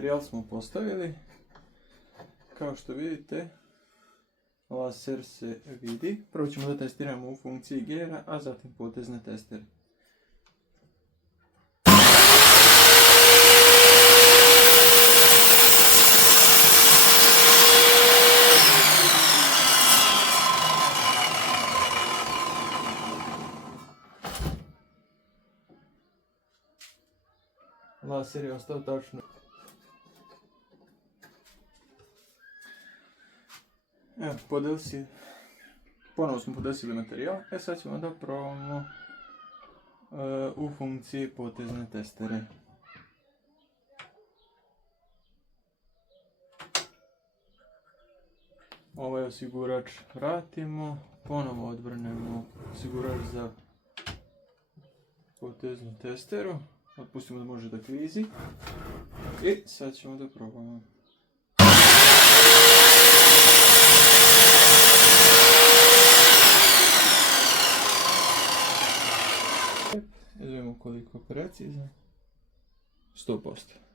materijal smo postavili. Kao što vidite, laser se vidi. Prvo ćemo da testiramo u funkciji gera, a zatim potezne testere. Laser je ostao tačno. Evo, ponovo smo podesili materijal, sad ćemo da probamo u funkciji potezne testere. Ovaj osigurač vratimo, ponovo odvrnemo osigurač za poteznu testeru, otpustimo da može da klizi i sad ćemo da probamo. Vidimo koliko je precizno. 100%.